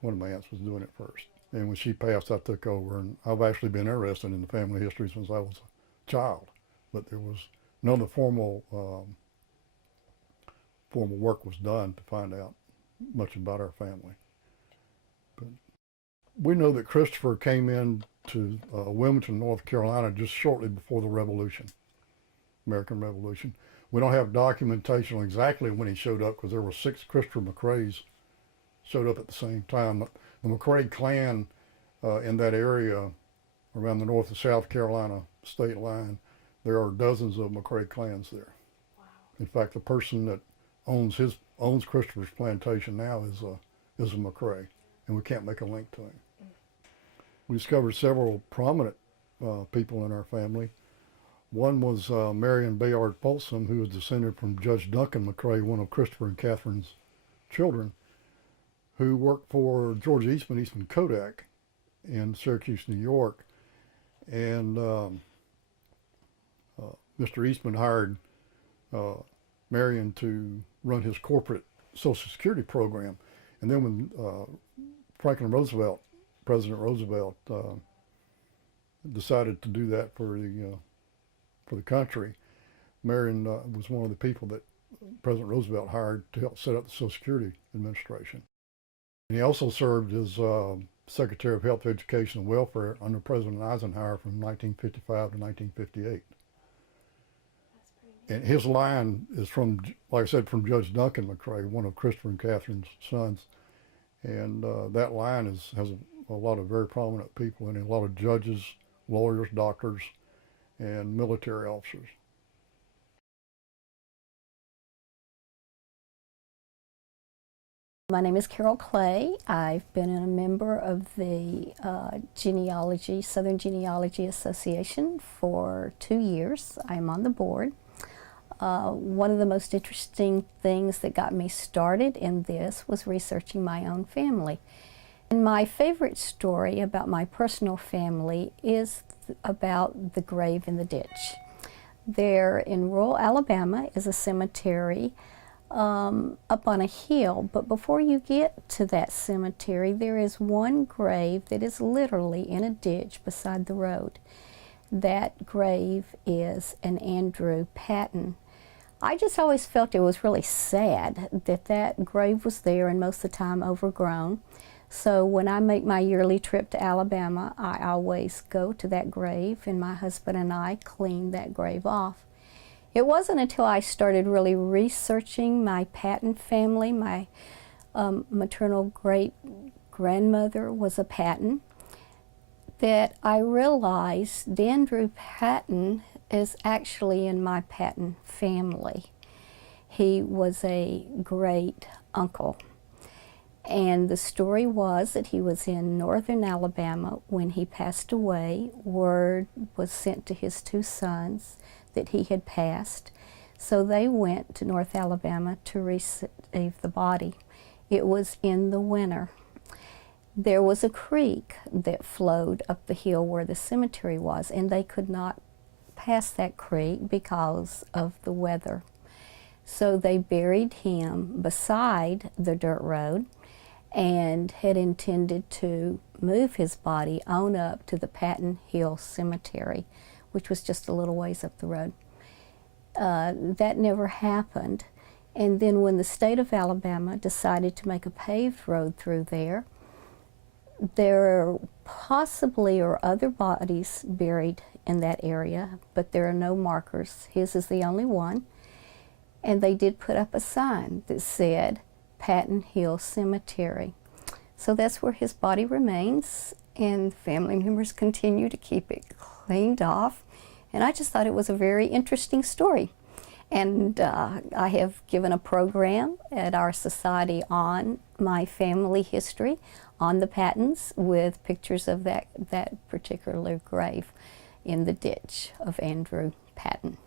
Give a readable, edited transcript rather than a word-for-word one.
one of my aunts was doing it first. And when she passed, I took over, and I've actually been interested in the family history since I was a child. But there was none of the formal work was done to find out much about our family. But we know that Christopher came in to Wilmington, North Carolina, just shortly before the Revolution, American Revolution. We don't have documentation on exactly when he showed up because there were 6 Christopher McCraes showed up at the same time. The McCray clan in that area around the North and South Carolina state line, there are dozens of McCray clans there. Wow. In fact, the person that owns Christopher's plantation now is a McCray, and we can't make a link to him. We discovered several prominent people in our family. One was Marion Bayard Folsom, who was descended from Judge Duncan McCray, one of Christopher and Catherine's children, who worked for George Eastman Kodak in Syracuse, New York. And Mr. Eastman hired Marion to run his corporate Social Security program. And then when President Roosevelt decided to do that for the country, Marion was one of the people that President Roosevelt hired to help set up the Social Security Administration. And he also served as Secretary of Health, Education, and Welfare under President Eisenhower from 1955 to 1958. And his line is from, like I said, from Judge Duncan McCray, one of Christopher and Catherine's sons. And that line has a lot of very prominent people in it, a lot of judges, lawyers, doctors, and military officers. My name is Carol Clay. I've been a member of the Southern Genealogy Association for 2 years. I'm on the board. One of the most interesting things that got me started in this was researching my own family. And my favorite story about my personal family is about the grave in the ditch. There in rural Alabama is a cemetery up on a hill, but before you get to that cemetery, there is one grave that is literally in a ditch beside the road. That grave is an Andrew Patton. I just always felt it was really sad that that grave was there and most of the time overgrown. So when I make my yearly trip to Alabama, I always go to that grave, and my husband and I clean that grave off. It wasn't until I started really researching my Patton family, my maternal great-grandmother was a Patton, that I realized Andrew Patton is actually in my Patton family. He was a great uncle. And the story was that he was in northern Alabama when he passed away. Word was sent to his 2 sons that he had passed. So they went to North Alabama to receive the body. It was in the winter. There was a creek that flowed up the hill where the cemetery was, and they could not pass that creek because of the weather. So they buried him beside the dirt road and had intended to move his body on up to the Patton Hill Cemetery, which was just a little ways up the road. That never happened. And then when the state of Alabama decided to make a paved road through there possibly are other bodies buried in that area, but there are no markers. His is the only one. And they did put up a sign that said Patton Hill Cemetery. So that's where his body remains, and family members continue to keep it cleaned off. And I just thought it was a very interesting story. And I have given a program at our society on my family history, on the Pattons, with pictures of that particular grave in the ditch of Andrew Patton.